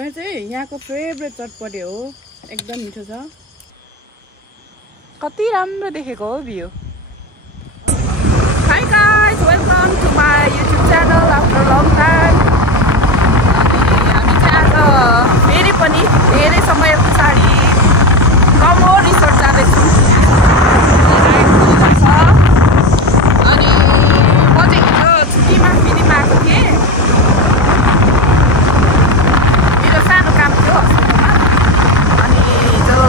मेरो चाहिँ यहाँको फेभरेट चटपटे हो एकदम मिठो छ कति राम्रो देखेको हो view Hi guys welcome to my YouTube channel after a long time हामी चाहिँ आज फेरि पनि धेरै समय पछाडि कमो रिसोर्ट जाँदैछौँ अनि म चाहिँ हिजो छुट्टीमा फेरिमा आएको थिएँ मेरो सानो काम थियो हस्पिटलमा अनि हिजो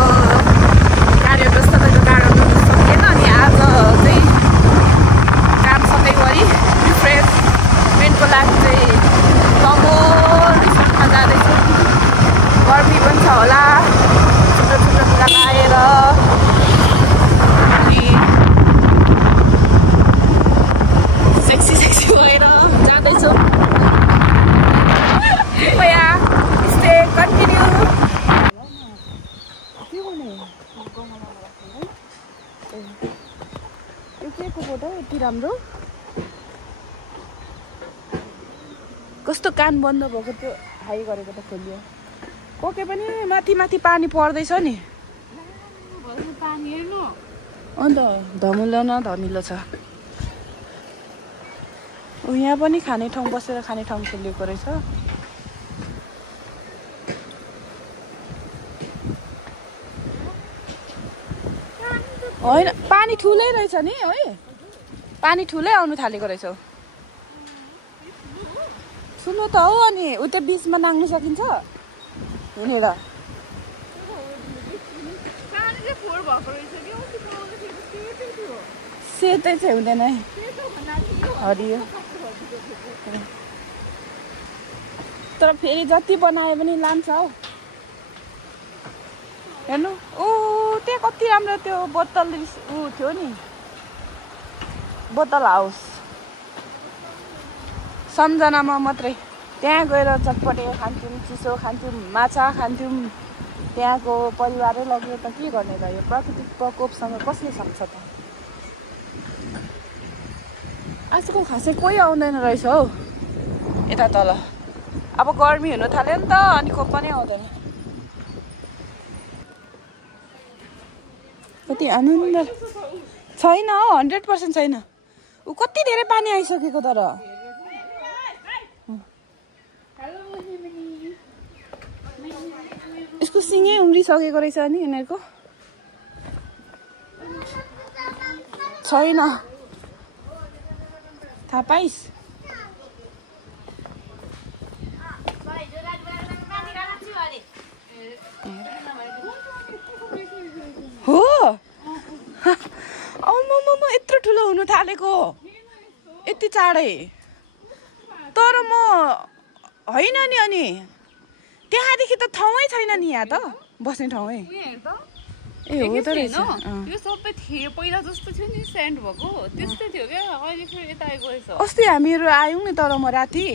कार्य व्यस्तताको कारणले सकेन अनि आज चाहिँ काम सबै गरी रिफ्रेसमेन्टको लागि चाहिँ कमो रिसोर्टमा जाँदैछु गर्मी पनि छ होला छुट्टो छुट्टो लुगा लाएर अनि सेक्सी भएर जाँदैछु कृपया स्टे कन्टिन्यू यो के को बोट हो यति राम्रो कस्तो कान बन्द भएको त्यो हाई गरेको त खोलियो कोके पनि माथि माथि पानी पर्दैछ नि अन्त धमिलो न धमिलो छ यहाँ पनि खाने ठाउँ बसेर खाने ठाउँ खोलिएको रहेछ होइन पानी ठुलै रहेछ नि है पानी ठुलै आउनु थालेको रहेछ सुन्नु त हौ अनि उतै बिचमा नाग्नु सकिन्छ हिँडेर सेतै चाहिँ हुँदैन है हरियो तर फेरि जति बनायो पनि लान्छ हौ हेर्नु ऊ त्यहाँ कति राम्रो त्यो बोतल ऊ थियो नि बोतल हाउस सम्झनामा मात्रै त्यहाँ गएर चटपटे खान्थ्यौँ चिसो खान्थ्यौँ माछा खान्थ्यौँ त्यहाँको परिवारै लग्यो त के गर्ने त यो प्राकृतिक प्रकोपसँग कसले सक्छ त आजकल खासै कोही आउँदैन रहेछ हौ यता तल अब गर्मी हुनु थाल्यो नि त अनि को पनि आउँदैन कति आनन्द छैन हौ 100% छैन ऊ कति धेरै पानी आइसकेको तर यसको सिङै उम्रिसकेको रहेछ नि यिनीहरूको छैन थाहा पाइस् हो म यत्रो ठुलो हुनु थालेको यति चाँडै तर म होइन नि अनि त्यहाँदेखि त ठाउँै छैन नि यहाँ त बस्ने ठाउँै ए हो त रहेछ यो सबै थियो पहिला जस्तो थियो नि सेन्ड भएको त्यस्तै थियो क्या अहिले फेरि यता आएको रहेछ अस्ति हामीहरू आयौँ नि तर म राति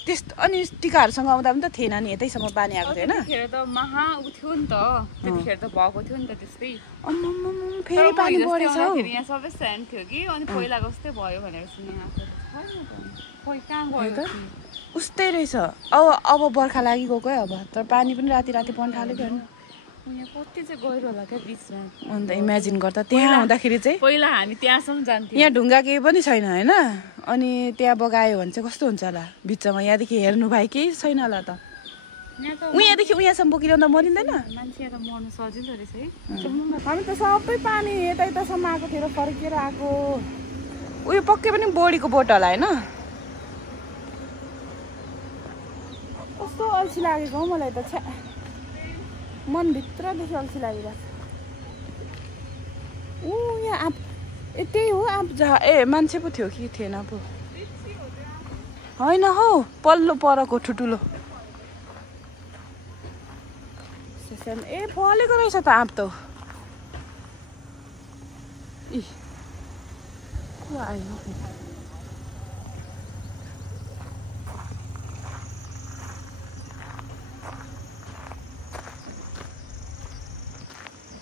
त्यस्तो अनि टिकाहरूसँग आउँदा पनि त थिएन नि यतैसम्म पानी आएको थिएन त्यतिखेर त महा उ थियो नि त त्यतिखेर त भएको थियो नि त त्यस्तै फेरि पानी बढेछ हौ यहाँ सबै सेन्ड थियो कि अनि पहिलाको जस्तै भयो भनेर सुने कहाँ गयो त उस्तै रहेछ अब बर्खा लागि गएकै अब तर पानी पनि राति राति पर्न थालेको होइन यहाँ कति चाहिँ गहिरो होला क्या बिचमा अन्त इमेजिन गर्दा त्यहाँ आउँदाखेरि चाहिँ पहिला हामी त्यहाँसम्म जान्थ्यौँ यहाँ ढुङ्गा केही पनि छैन होइन अनि त्यहाँ बगायो भने चाहिँ कस्तो हुन्छ होला बिचमा यहाँदेखि हेर्नु भाइ केही छैन होला त यहाँदेखि उहाँसम्म बोकिरहँदा मरिँदैन मान्छे त मर्नु सजिलो रहेछ है हामी त सबै पानी यता यतासम्म आएको थियो फर्केर आएको उयो पक्कै पनि बोडीको बोट होला होइन कस्तो अल्छी लागेको हौ मलाई त छ्या मनभित्रदेखि अल्छी लागिरहेको ऊ यहाँ आँप त्यही हो आँप जहाँ ए मान्छे पो थियो कि थिएन पो होइन हौ पल्लो परको ठुल्ठुलो ए फलेको रहेछ त आँप त आयो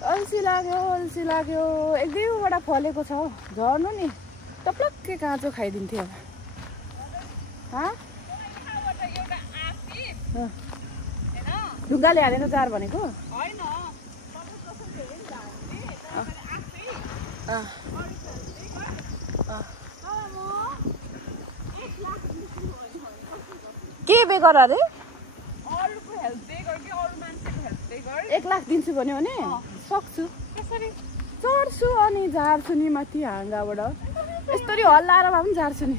अल्छी लाग्यो एक दुईवटा फलेको छ झर्नु नि टप्लक्कै काँचो खाइदिन्थ्यो ढुङ्गाले हालेर जार भनेको होइन के बेगर अरे अरूको हेल्प बेगर कि अरू मान्छेको हेल्प बेगर 1 लाख दिन्छु भन्यो भने सक्छु कसरी चढ्छु अनि झार्छु नि माथि हाँगाबाट यस्तरी हल्लाएर भए पनि झार्छु नि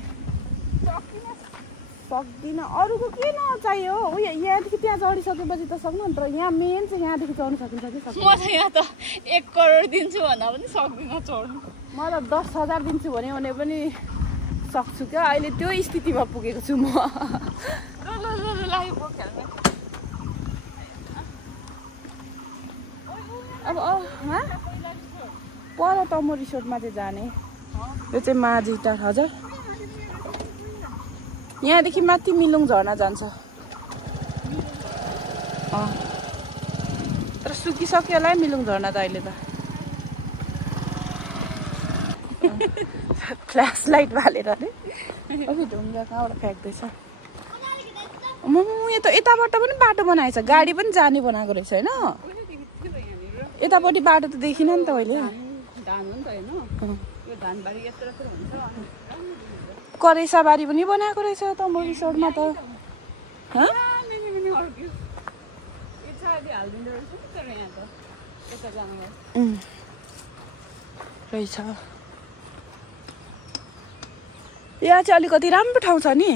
सक्दिनँ अरूको के नचाहियो हो यहाँदेखि त्यहाँ चढिसकेपछि त सक्नु नि तर यहाँ मेन चाहिँ यहाँदेखि चढ्नु सकिन्छ कि म त यहाँ त 1 करोड दिन्छु भन्दा पनि सक्दिनँ चढ्नु म त 10,000 दिन्छु भने पनि सक्छु क्या अहिले त्यो स्थितिमा पुगेको छु म अब पर तमु रिसोर्टमा चाहिँ जाने यो चाहिँ माझीटार हजुर यहाँदेखि माथि मिलुङ झर्ना जान्छ तर सुकिसक्यो होला है मिलुङ झर्ना त अहिले त फ्ल्यास लाइट बालेर अरे अघि ढुङ्गा कहाँबाट फ्याँक्दैछ यो त यताबाट पनि बाटो बनाएछ गाडी पनि जाने बनाएको रहेछ होइन यतापट्टि बाटो त देखिन नि त अहिले करेसाबारी पनि बनाएको रहेछ त म रिसोर्टमा त रहेछ यहाँ चाहिँ अलिकति राम्रो ठाउँ छ नि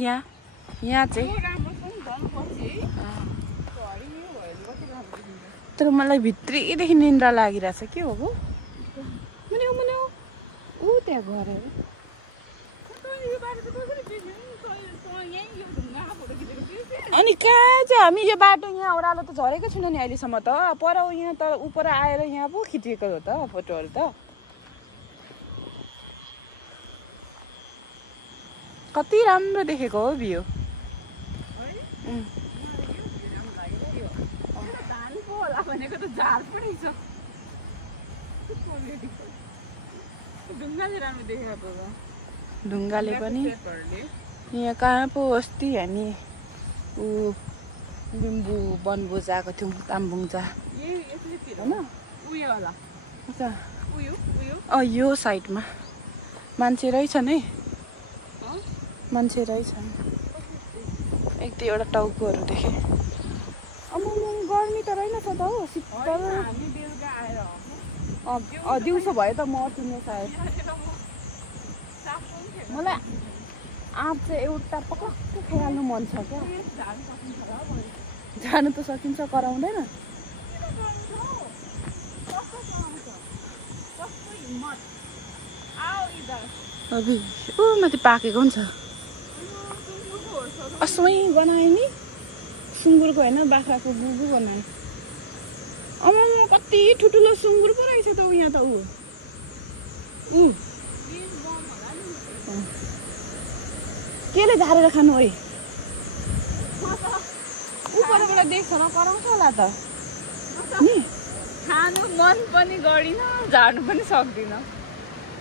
यहाँ चाहिँ तर मलाई भित्रीदेखि निन्द्रा लागिरहेछ के हो ऊ त्यहाँ घर अनि कहाँ चाहिँ हामी यो बाटो यहाँ ओह्रालो त झरेकै छैन नि अहिलेसम्म त पर यहाँ त उपर आएर यहाँ पो खिचेको हो त फोटोहरू त कति राम्रो देखेको हो भ्यू ढुङ्गाले पनि यहाँ कहाँ पो अस्ति हामी लिम्बू वनभोज आएको थियौँ ताम्बुङजा होइन यो साइडमा मान्छे रहेछन् है मान्छे रहेछन् 1-2 टाउकोहरू देखेँ गर्मी त रहेन त हो शीतल दिउँसो भयो त म अटिने सायद मलाई आँप चाहिँ एउटा पक्क खेल्नु मन छ क्या जानु त सकिन्छ कराउँदैन ऊ माथि पाकेको हुन्छ अस्वै बनायो नि सुँगुरको होइन बाख्राको गुगु बनायो म कति ठुल्ठुलो सुँगुर पो रहेछ त यहाँ त केले झारेर खानु है उपरबाट देख्छ न कराउँछ होला त खानु मन पनि गरिन झार्नु पनि सक्दिन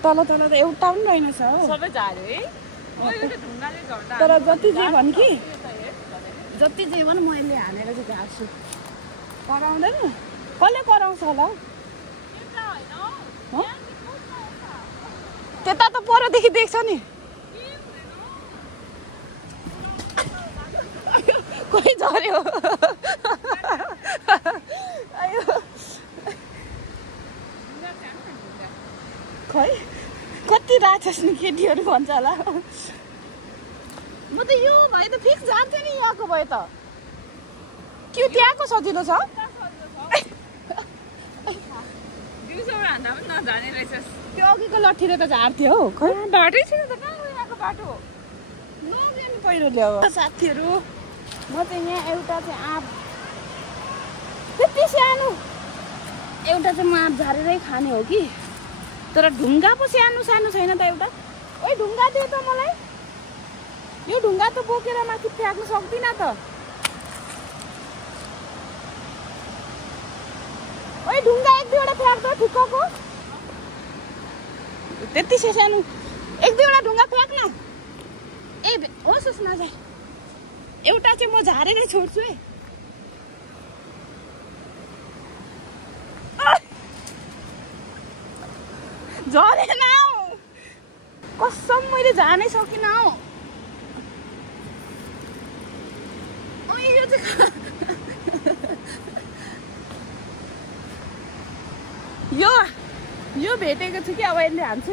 तल त एउटा पनि रहेनछ हो सबै झार्यो है तर जति जे भन् कि जति जे भन् म यसले हानेर चाहिँ झार्छु कराउँदैन कसले कराउँछ होला त्यता त परदेखि देख्छ नि कोही झर्यो खै कति राक्षस नि केटीहरू भन्छ होला म त यो भए त फिक्स जान्थेँ नि यहाँको भए त के त्यहाँको सजिलो छ त्यो अघिको लट्ठीले त झार्थ्यो हौ खै बाटै छैन त कहाँ यहाँको बाटो नजाने पहिरो ल्याऊ साथीहरू म चाहिँ यहाँ एउटा चाहिँ आँप त्यति सानो एउटा चाहिँ म आँप झारेरै खाने हो कि तर ढुङ्गा पो सानो सानो छैन त एउटा ओइ ढुङ्गा दियो त मलाई यो ढुङ्गा त बोकेर माथि फ्याँक्नु सक्दिनँ त ओइ ढुङ्गा 1-2 वटा फ्याँक्दा ठिक्कको त्यति सानो 1-2 वटा ढुङ्गा फ्याँक्न ए होस् होस् नजाए एउटा चाहिँ म झारेरै छोड्छु है झरेन कसम मैले जानै सकिनँ हौ यो भेटेको छु कि अब यसले हान्छ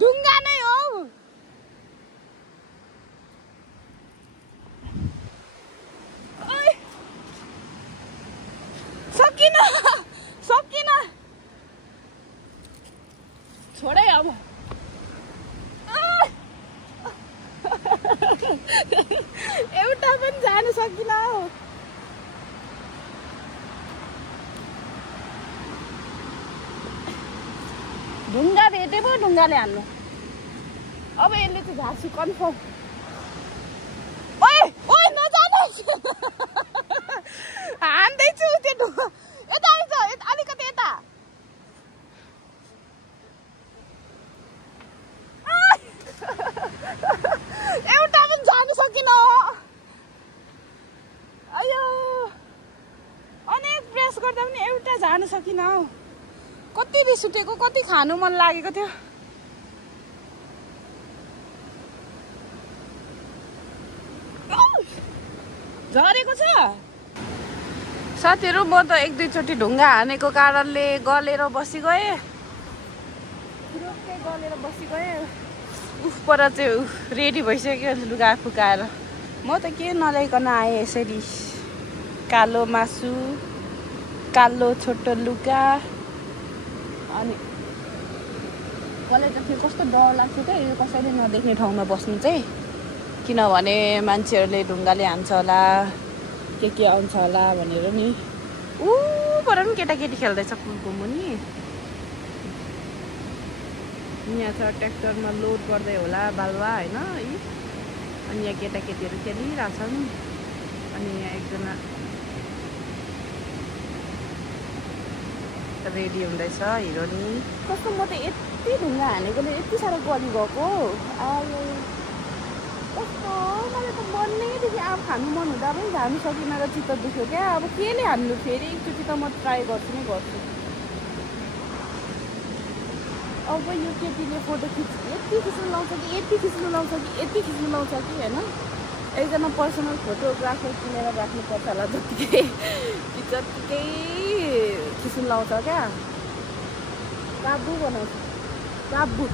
ढुङ्गा नै हो सकिन छोडै अब एउटा पनि जानु सकिन ढुङ्गा भेटे पो ढुङ्गाले हान्नु अब यसले चाहिँ झार्छु कन्फर्म ओए ओए नजानु हान्दैछु त्यो ढुङ्गा यता आइज अलिकति यता एउटा पनि जानु सकिन अयो अनेक प्रयास गर्दा पनि एउटा जानु सकिन कति रिस उठेको कति खानु मन लागेको थियो झरेको छ साथीहरु म त एक दुईचोटि ढुङ्गा हानेको कारणले गलेर बसिगए उफ पर चाहिँ रेडी भइसक्यो लुगा फुकाएर म त के नल्याइकन आएँ यसरी कालो मासु कालो छोटो लुगा अनि मलाई त फेरि कस्तो डर लाग्थ्यो क्या यो कसैले नदेख्ने ठाउँमा बस्नु चाहिँ किनभने मान्छेहरूले ढुङ्गाले हान्छ होला के आउँछ होला भनेर नि ऊबाट पनि केटाकेटी खेल्दैछ पुलको मुनि यहाँ छ ट्र्याक्टरमा लोड गर्दै होला बालुवा होइन अनि यहाँ केटाकेटीहरू खेलिरहेछन् अनि यहाँ एकजना रेडी हुँदैछ हिरोनी कस्तो म त यति ढुङ्गा हानेकोले यति साह्रो गली गएको आयो कस्तो मलाई त बन्नेदेखि अब खानु मन हुँदा पनि जानु सकिनँ र चित्त दुख्यो क्या अब केले हान्नु फेरि एकचोटि त म ट्राई गर्छु नै गर्छु अब यो केटीले फोटो यति खिच्नु लाउँछ कि यति खिच्नु लाउँछ कि होइन एकजना पर्सनल फोटोग्राफर किनेर राख्नुपर्छ होला जत्तिकै खिच्नु लाउँछ क्या काबु बनाउँछ काबु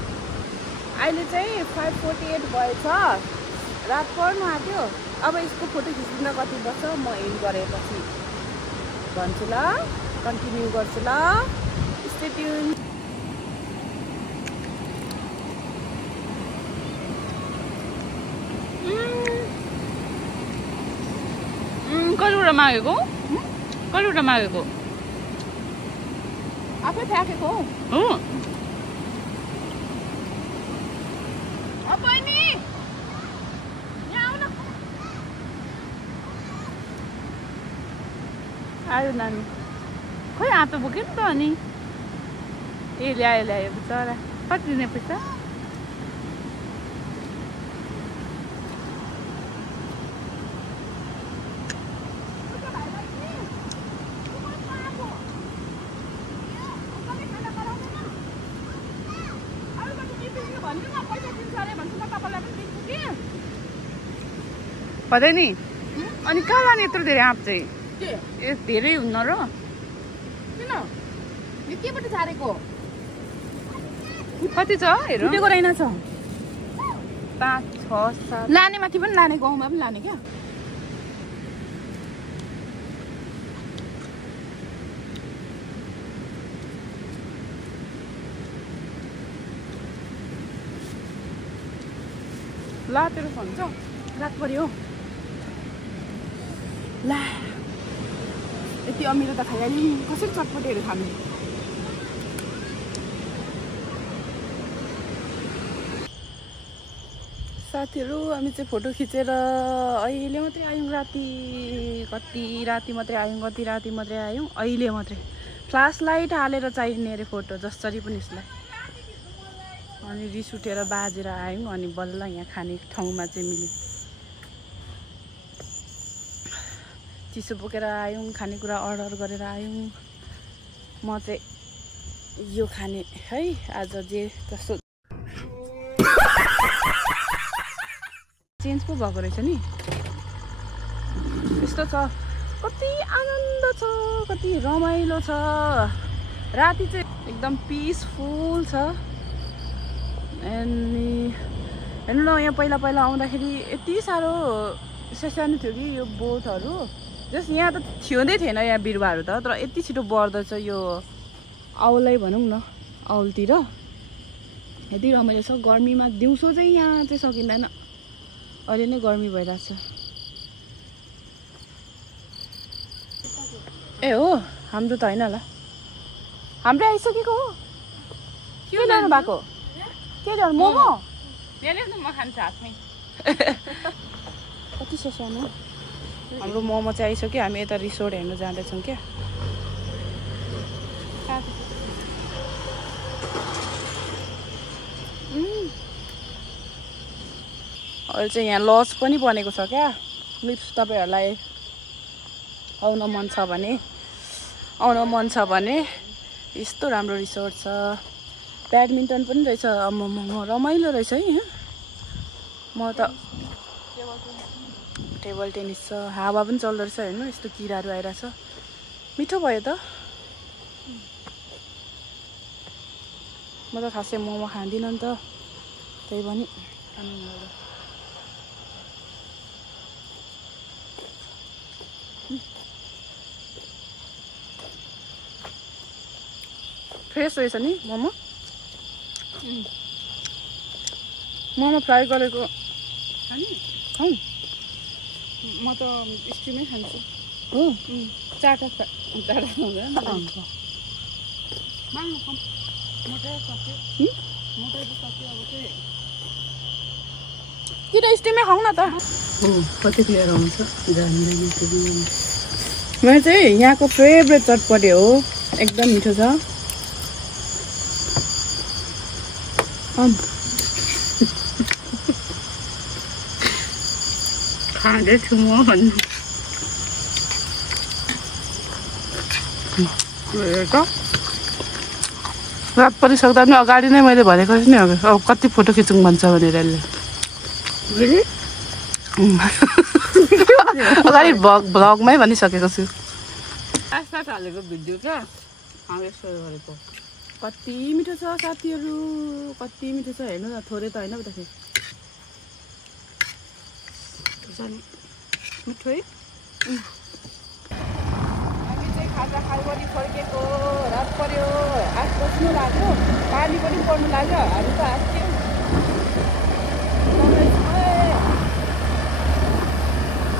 अहिले चाहिँ 5:48 भएछ रात पर्नु आँट्यो अब यसको फोटो खिच्न कति बस्छ म एन्ड गरेपछि भन्छु ल कन्टिन्यू गर्छु ल स्टे ट्युन कतिवटा मागेको आफै फ्याँकेको हो बहिनी यहाँ आउन आयो नानी खोइ आँतो बोक्यो नि त अनि ए ल्यायो बिचरा कति दिने पैसा पता नि अनि कहाँ लाने यत्रो धेरै आँप चाहिँ ए धेरै हुन्न र किन यो केबाट झारेको कति छ हेर उठेको रहेन छ 5 6 7 लाने माथि पनि लाने गाउँमा पनि लाने क्या ला तेरो फोन छ रात पर्यो ला यति अमिरो त खाइहाल्यो कसरी चटपटेहरू खानु साथीहरू हामी चाहिँ फोटो खिचेर अहिले मात्रै आयौँ राति मात्रै आयौँ अहिले मात्रै फ्ल्यास लाइट हालेर चाहिने अरे फोटो जसरी पनि यसलाई अनि रिस उठेर बाजेर आयौँ अनि बल्ल यहाँ खाने ठाउँमा चाहिँ मिल्यो चिसो बोकेर आयौँ खानेकुरा अर्डर गरेर आयौँ म चाहिँ यो खाने है आज जे जस्तो चेन्ज पो भएको रहेछ नि यस्तो छ कति आनन्द छ कति रमाइलो छ राति चाहिँ एकदम पिसफुल छ अनि हेर्नु न यहाँ पहिला पहिला आउँदाखेरि यति साह्रो सानो थियो कि यो बोटहरू जस्ट यहाँ त थिँदै थिएन यहाँ बिरुवाहरू त तर यति छिटो बढ्दछ यो औलै भनौँ न औलतिर यति रमाइलो छ गर्मीमा दिउँसो चाहिँ यहाँ चाहिँ सकिँदैन अहिले नै गर्मी भइरहेछ ए हो हाम्रो त होइन होला हाम्रो आइसकेको हो के ल्याउनु भएको के ल्याउनु मोमो म खान्छु हातमै कति सानो हाम्रो मोमो चाहिँ आइसक्यो हामी यता रिसोर्ट हेर्नु जाँदैछौँ क्या अहिले चाहिँ यहाँ लज पनि बनेको छ क्या लिप्स तपाईँहरूलाई आउन मन छ भने यस्तो राम्रो रिसोर्ट छ ब्याडमिन्टन पनि रहेछ रमाइलो रहेछ है यहाँ म त टेबल टेनिस छ हावा पनि चल्दो रहेछ हेर्नु यस्तो किराहरू आइरहेछ मिठो भयो त म त खासै मोमो खाँदिनँ नि त त्यही पनि फ्रेस रहेछ नि मोमो मोमो फ्राई गरेको म त स्टिमै खान्छु हो चाटा हुँदैन कि त स्टिमै खाउँ न त कति क्लियर आउँछ मेरो चाहिँ यहाँको फेभरेट चटपटे हो एकदम मिठो छ खाँदैछु म भन्नु रात परिसक्दा पनि अगाडि नै मैले भनेको थिएँ नि अब कति फोटो खिचौँ भन्छ भनेर यसले अगाडि भ्लगमै भनिसकेको छु स्टार्ट हालेको भिडियो क्या हामीले सेयर गरेको कति मिठो छ साथीहरू कति मिठो छ हेर्नु न थोरै त होइन बताखेरि मिठो है हामी चाहिँ खाजा खालगढी फर्केको रात पर्यो आठ बज्नु लाग्यो पानी पनि पर्नु लाग्यो हामी त हाँस्थ्यौँ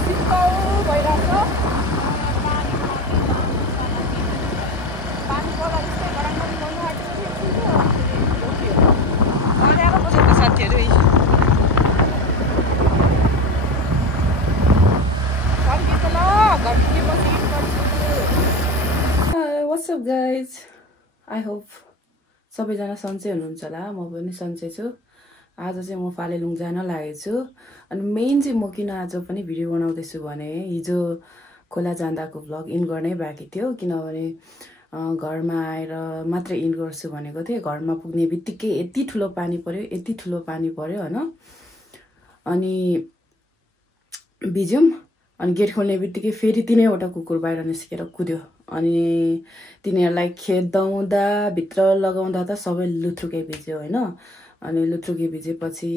शीतल भइरहेको छ पानी पर्दा जस्तै गरम पनि गर्नु आँटेको बसेको साथीहरू What's up guys? I hope सबैजना सन्चै हुनुहुन्छ होला म पनि सन्चै छु आज चाहिँ म फालेलुङ जान लागेको छु अनि मेन चाहिँ म किन आज पनि भिडियो बनाउँदैछु भने हिजो खोला जाँदाको भ्लग इन गर्नै बाँकी थियो किनभने घरमा आएर मात्रै इन गर्छु भनेको थिएँ घरमा पुग्ने बित्तिकै यति ठुलो पानी पर्यो हैन अनि भिज्यौँ अनि गेट खोल्ने बित्तिकै फेरि 3वटा कुकुर बाहिर निस्केर कुद्यो अनि तिनीहरूलाई खेदाउँदा भित्र लगाउँदा त सबै लुथ्रुकै भिज्यो हैन अनि लुथ्रुकै भिजेपछि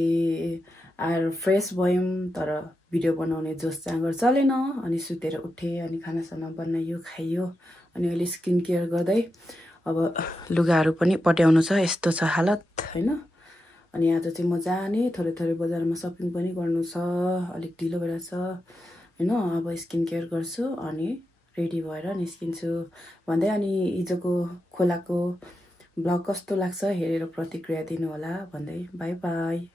आएर फ्रेस भयौँ तर भिडियो बनाउने जोस जाँगर चलेन अनि सुतेर उठेँ अनि खानासाना बनाइयो खाइयो अनि अहिले स्किन केयर गर्दै अब लुगाहरू पनि पट्याउनु छ यस्तो छ हालत हैन अनि आज चाहिँ म जाने थोरै बजारमा सपिङ पनि गर्नु छ अलिक ढिलो भइरहेछ हैन अब स्किन केयर गर्छु अनि रेडी भएर निस्किन्छु भन्दै अनि हिजोको खोलाको ब्लग कस्तो लाग्छ हेरेर प्रतिक्रिया दिनु होला भन्दै बाई बाई